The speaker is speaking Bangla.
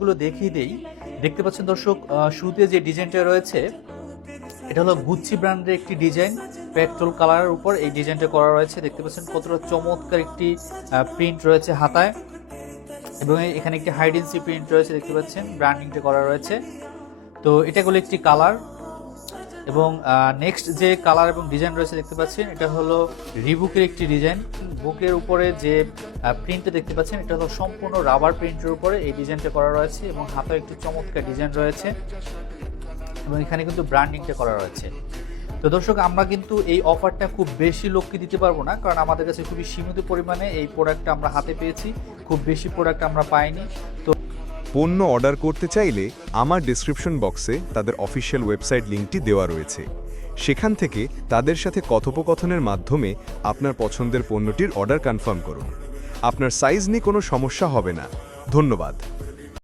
ডিজাইনগুলো দেখিয়ে দেই। দেখতে পাচ্ছেন দর্শক, শুরুতে যে ডিজাইনটা রয়েছে এটা হলো গুচ্চি ব্র্যান্ডের একটি ডিজাইন। পেট্রোল কালারের উপর এই ডিজাইনটা করা রয়েছে। দেখতে পাচ্ছেন কতটা চমৎকার একটি প্রিন্ট রয়েছে হাতায়, এবং এখানে একটি হাইডেন্সি প্রিন্ট রয়েছে। দেখতে পাচ্ছেন ব্র্যান্ডিংটা করা রয়েছে। তো এটা হলো একটি কালার, এবং নেক্সট যে কালার এবং ডিজাইন রয়েছে দেখতে পাচ্ছেন এটা হলো রিবুকের একটি ডিজাইন। বুকের উপরে যে প্রিন্টটা দেখতে পাচ্ছেন এটা হলো সম্পূর্ণ রাবার প্রিন্টের উপরে এই ডিজাইনটা করা রয়েছে, এবং হাতের একটি চমৎকার ডিজাইন রয়েছে, এবং এখানে কিন্তু ব্র্যান্ডিংটা করা রয়েছে। তো দর্শক, আমরা কিন্তু এই অফারটা খুব বেশি লোককে দিতে পারবো না, কারণ আমাদের কাছে খুবই সীমিত পরিমাণে এই প্রোডাক্টটা আমরা হাতে পেয়েছি, খুব বেশি প্রোডাক্ট আমরা পাইনি। তো পণ্য অর্ডার করতে চাইলে আমার ডেসক্রিপশন বক্সে তাদের অফিসিয়াল ওয়েবসাইট লিঙ্কটি দেওয়া রয়েছে। সেখান থেকে তাদের সাথে কথোপকথনের মাধ্যমে আপনার পছন্দের পণ্যটির অর্ডার কনফার্ম করুন। আপনার সাইজ নিয়ে কোনো সমস্যা হবে না। ধন্যবাদ।